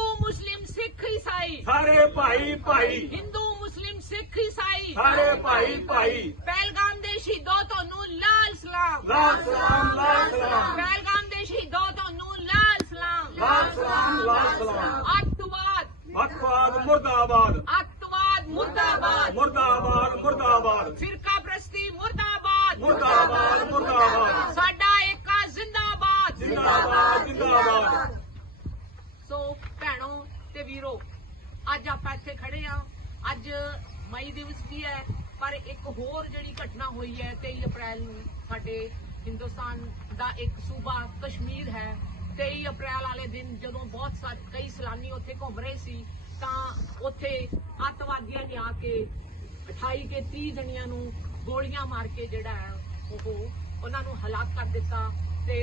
हिंदू मुस्लिम सिख ईसाई। हरे भाई पाई हिंदू मुस्लिम सिख ईसाई। हरे भाई भाई। पहलगाम देशी दो तो नू लाल सलाम। लाल सलाम लाल सलाम। पहलगाम देशी दो तो नू लाल सलाम। लाल सलाम लाल सलाम। अटवाद अटवाद मुर्दाबाद। ਅੱਜ ਆਪਾਂ ਇੱਥੇ ਖੜੇ ਆ ਅੱਜ ਮਈ ਦਿਵਸ ਵੀ ਹੈ, ਪਰ ਇੱਕ ਹੋਰ ਜਿਹੜੀ ਘਟਨਾ ਹੋਈ ਹੈ 23 ਅਪ੍ਰੈਲ ਨੂੰ ਸਾਡੇ ਹਿੰਦੁਸਤਾਨ ਦਾ ਇੱਕ ਸੂਬਾ ਕਸ਼ਮੀਰ ਹੈ। 23 ਅਪ੍ਰੈਲ ਵਾਲੇ ਦਿਨ ਜਦੋਂ ਬਹੁਤ ਸਾਰੇ ਕਈ ਸੈਲਾਨੀ ਉੱਥੇ ਘੁੰਮ ਰਹੇ ਸੀ, ਤਾਂ ਉੱਥੇ ਅੱਤਵਾਦੀਆਂ ਨੇ ਆ ਕੇ 28 ਕੇ 30 ਜਣੀਆਂ ਨੂੰ ਗੋਲੀਆਂ ਮਾਰ ਕੇ ਜਿਹੜਾ ਹੈ, ਉਹ ਉਹਨਾਂ ਨੂੰ ਹਲਾਕ ਕਰ ਦਿੱਤਾ ਤੇ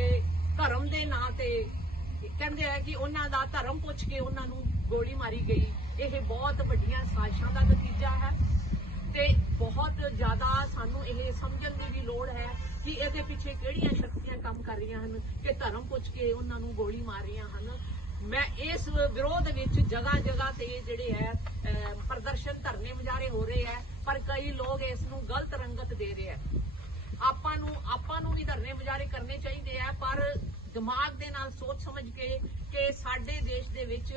ਧਰਮ ਦੇ ਨਾਂ ਤੇ ਕਹਿੰਦੇ ਆ ਕਿ ਉਹਨਾਂ ਦਾ ਧਰਮ ਪੁੱਛ ਕੇ ਉਹਨਾਂ ਨੂੰ ਗੋਲੀ ਮਾਰੀ ਗਈ। ਇਹ ਬਹੁਤ ਵੱਡੀਆਂ ਸਾਜ਼ਿਸ਼ਾਂ ਦਾ ਨਤੀਜਾ ਹੈ ਤੇ ਬਹੁਤ ਜ਼ਿਆਦਾ ਸਾਨੂੰ ਇਹ ਸਮਝਣ ਦੀ ਵੀ ਲੋੜ ਹੈ ਕਿ ਇਹਦੇ ਪਿੱਛੇ ਕਿਹੜੀਆਂ ਸ਼ਕਤੀਆਂ ਕੰਮ ਕਰ ਰਹੀਆਂ ਹਨ, ਕਿ ਧਰਮ ਪੁੱਛ ਕੇ ਉਹਨਾਂ ਨੂੰ ਗੋਲੀ ਮਾਰ ਰਹੀਆਂ ਹਨ। ਮੈਂ ਇਸ ਵਿਰੋਧ ਵਿੱਚ ਜਗ੍ਹਾ ਜਗ੍ਹਾ ਤੇ ਜਿਹੜੇ ਹੈ ਪ੍ਰਦਰਸ਼ਨ ਧਰਨੇ ਮੁਜ਼ਾਹਰੇ ਹੋ ਰਹੇ ਹੈ, ਪਰ ਕਈ ਲੋਕ ਇਸ ਨੂੰ ਗਲਤ ਰੰਗਤ ਦੇ ਰਹੇ ਹੈ। ਆਪਾਂ ਨੂੰ ਆਪਾਂ ਨੂੰ ਵੀ ਧਰਨੇ ਮੁਜ਼ਾਹਰੇ ਕਰਨੇ ਚਾਹੀਦੇ ਆ ਪਰ ਦਿਮਾਗ ਦੇ ਨਾਲ ਸੋਚ ਸਮਝ ਕੇ ਕਿ ਸਾਡੇ ਦੇਸ਼ ਦੇ ਵਿੱਚ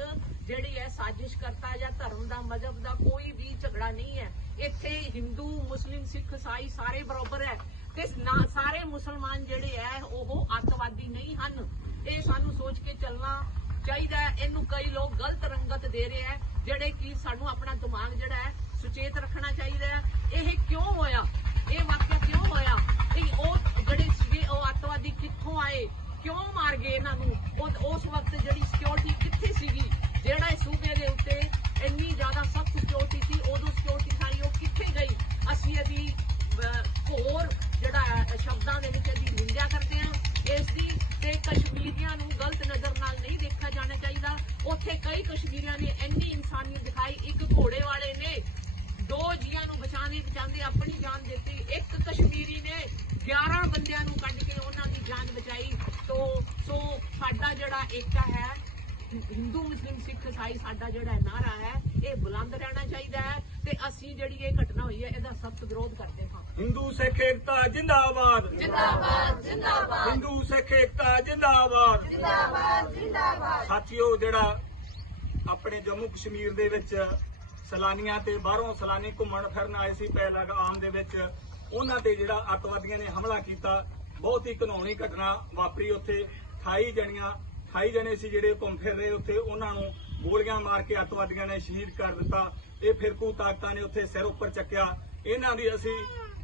ਜਿਹੜੀ ਹੈ ਸਾਜ਼ਿਸ਼ ਕਰਤਾ ਜਾਂ ਧਰਮ ਦਾ, ਮਜ਼ਹਬ ਦਾ ਕੋਈ ਵੀ ਝਗੜਾ ਨਹੀਂ ਹੈ। ਇੱਥੇ ਹਿੰਦੂ, ਮੁਸਲਿਮ, ਸਿੱਖ, ਈਸਾਈ ਸਾਰੇ ਬਰਾਬਰ ਹੈ ਤੇ ਸਾਰੇ ਮੁਸਲਮਾਨ ਜਿਹੜੇ ਹੈ ਉਹ ਅੱਤਵਾਦੀ ਨਹੀਂ ਹਨ। ਇਹ ਸਾਨੂੰ ਸੋਚ ਕੇ ਚੱਲਣਾ ਚਾਹੀਦਾ ਇਹਨੂੰ ਕਈ ਲੋਕ ਗਲਤ ਰੰਗਤ ਦੇ ਰਹੇ ਹੈ, ਜਿਹੜੇ ਕਿ ਸਾਨੂੰ ਆਪਣਾ ਦਿਮਾਗ ਜਿਹੜਾ ਹੈ ਸੁਚੇਤ ਰੱਖਣਾ ਚਾਹੀਦਾ ਹੈ। ਅਸੀਂ ਇਹਦੀ ਹੋਰ ਜਿਹੜਾ ਸ਼ਬਦਾਂ ਦੇ ਵਿੱਚ ਇਹਦੀ ਨਿੰਦਿਆ ਕਰਦੇ ਹਾਂ। ਇਸ ਦੀ ਤੇ ਕਸ਼ਮੀਰੀਆਂ ਨੂੰ ਗਲਤ ਨਜ਼ਰ ਨਾਲ ਨਹੀਂ ਦੇਖਿਆ ਜਾਣਾ ਚਾਹੀਦਾ। ਉੱਥੇ ਕਈ ਕਸ਼ਮੀਰੀਆਂ ਨੇ ਇੰਨੀ ਇਨਸਾਨੀਅਤ ਦਿਖਾਈ। ਇੱਕ ਘੋੜੇ ਵਾਲੇ ਨੇ ਦੋ ਜੀਆਂ ਨੂੰ ਬਚਾਣੇ ਬਚਾਉਂਦੇ ਆਪਣੀ ਜਾਨ ਦਿੱਤੀ ਇੱਕ ਕਸ਼ਮੀਰੀ ਨੇ 11 ਬੰਦਿਆਂ ਨੂੰ ਕੱਢ ਕੇ ਉਹਨਾਂ ਦੀ ਜਾਨ ਬਚਾਈ ਤੋ ਸੋ ਸਾਡਾ ਜਿਹੜਾ ਏਕਾ ਹੈ ਹਿੰਦੂ ਮੁਸਲਿਮ ਸਿੱਖ ਈਸਾਈ ਸਾਡਾ ਜਿਹੜਾ ਨਾਰਾ ਹੈ ਇਹ ਬੁਲੰਦ ਰਹਿਣਾ ਚਾਹੀਦਾ ਹੈ ਤੇ ਅਸੀਂ ਜਿਹੜੀ ਇਹ ਘਟਨਾ ਹੋਈ ਹੈ ਇਹਦਾ ਸਖਤ ਵਿਰੋਧ ਕਰਦੇ ਹਾਂ। ਹਿੰਦੂ ਸਿੱਖ ਏਕਤਾ ਜਿੰਦਾਬਾਦ। ਜਿੰਦਾਬਾਦ ਜਿੰਦਾਬਾਦ। ਹਿੰਦੂ ਸਿੱਖ ਏਕਤਾ ਜਿੰਦਾਬਾਦ। ਜਿੰਦਾਬਾਦ ਜਿੰਦਾਬਾਦ। ਸਾਥੀਓ ਜਿਹੜਾ ਆਪਣੇ ਜੰਮੂ ਕਸ਼ਮੀਰ ਦੇ ਵਿੱਚ ਸੈਲਾਨੀਆਂ ਤੇ ਬਾਹਰੋਂ ਸੈਲਾਨੀ ਘੁੰਮਣ ਫਿਰਨ ਆਏ ਸੀ ਪਹਿਲਗਾਮ ਦੇ ਵਿੱਚ ਉਹਨਾਂ ਤੇ ਜਿਹੜਾ ਅੱਤਵਾਦੀਆਂ ਨੇ ਹਮਲਾ ਕੀਤਾ ਬਹੁਤ ਹੀ ਘਿਨੌਣੀ ਘਟਨਾ ਵਾਪਰੀ ਉੱਥੇ। 28 ਜਣੀਆਂ 28 ਜਣੇ ਸੀ ਜਿਹੜੇ ਘੁੰਮ ਫਿਰ ਰਹੇ ਉੱਥੇ, ਉਹਨਾਂ ਨੂੰ ਗੋਲੀਆਂ ਮਾਰ ਕੇ ਅੱਤਵਾਦੀਆਂ ਨੇ, ਸ਼ਹੀਦ ਕਰ ਦਿੱਤਾ। ਇਹ ਫਿਰਕੂ ਤਾਕਤਾਂ ਨੇ ਉੱਥੇ ਸਿਰ ਉੱਪਰ ਚੱਕਿਆ। ਇਹਨਾਂ ਦੀ ਅਸੀਂ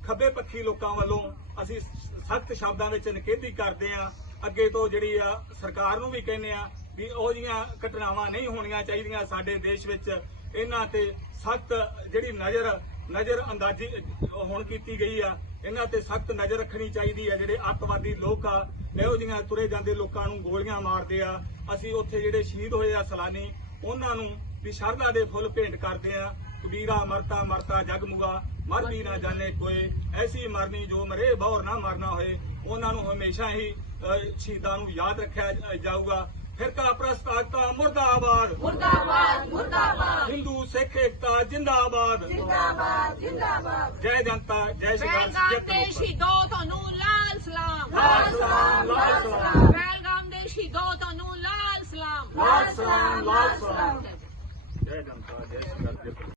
ਖੱਬੇ ਪੱਖੀ ਲੋਕਾਂ ਵੱਲੋਂ ਅਸੀਂ ਸਖਤ ਸ਼ਬਦਾਂ ਵਿੱਚ ਨਿਖੇਧੀ ਕਰਦੇ ਆ ਅੱਗੇ ਤੋਂ ਜਿਹੜੀ ਆ ਸਰਕਾਰ ਨੂੰ ਵੀ ਕਹਿੰਦੇ ਆ ਵੀ ਉਹ ਜੀਆਂ ਘਟਨਾਵਾਂ ਨਹੀਂ ਹੋਣੀਆਂ ਚਾਹੀਦੀਆਂ ਸਾਡੇ ਦੇਸ਼ ਵਿੱਚ, ਇਹਨਾਂ ਤੇ ਸਖਤ ਜਿਹੜੀ ਨਜ਼ਰ ਨਜ਼ਰ ਅੰਦਾਜ਼ੀ ਹੁਣ ਕੀਤੀ ਗਈ ਆ। ਇਹਨਾਂ ਤੇ ਸਖਤ ਨਜ਼ਰ ਰੱਖਣੀ ਚਾਹੀਦੀ ਹੈ ਜਿਹੜੇ ਅੱਤਵਾਦੀ ਲੋਕ ਆ, ਇਹੋ ਜਿਹੀਆਂ ਤੁਰੇ ਜਾਂਦੇ ਲੋਕਾਂ ਨੂੰ ਗੋਲੀਆਂ ਮਾਰਦੇ ਆ। ਅਸੀਂ ਉੱਥੇ ਜਿਹੜੇ ਸ਼ਹੀਦ ਹੋਏ ਆ ਸਲਾਨੀ, ਉਹਨਾਂ ਨੂੰ ਵੀ ਸ਼ਰਧਾ ਦੇ ਫੁੱਲ ਭੇਂਟ ਕਰਦੇ ਆ। ਕਬੀਰਾ ਮਰਤਾ ਮਰਤਾ ਜਗਮੁਗਾ ਮਰ ਵੀ ਨਾ ਜਾਣੇ ਕੋਈ। ਐਸੀ ਮਰਨੀ ਜੋ ਮਰੇ, ਬੌਰ ਨਾ ਮਰਨਾ ਹੋਏ। ਉਹਨਾਂ ਨੂੰ ਹਮੇਸ਼ਾ ਹੀ ਸ਼ਹੀਦਾਂ ਨੂੰ ਯਾਦ ਰੱਖਿਆ ਜਾਊਗਾ। ਫਿਰਕਾ ਪ੍ਰਸਤਾਕਤਾ ਮੁਰਦਾਬਾਦ ਮੁਰਦਾਬਾਦ ਮੁਰਦਾਬਾਦ ਹਿੰਦੂ ਸਿੱਖ ਏਕਤਾ ਜਿੰਦਾਬਾਦ ਜਿੰਦਾਬਾਦ ਜਿੰਦਾਬਾਦ ਜੈ ਜਨਤਾ ਜੈ ਸ਼੍ਰੀ ਰਾਮ ਦੇ। ਸ਼ਹੀਦੋ ਤੁਹਾਨੂੰ ਲਾਲ ਸਲਾਮ ਲਾਲ ਸਲਾਮ, ਲਾਲ ਸਲਾਮ। ਪਹਿਲਗਾਮ ਦੇ ਸ਼ਹੀਦੋ ਤੁਹਾਨੂੰ ਲਾਲ ਸਲਾਮ ਲਾਲ ਸਲਾਮ, ਲਾਲ ਸਲਾਮ। ਜੈ ਜਨਤਾ ਜੈ ਸ਼੍ਰੀ ਰਾਮ।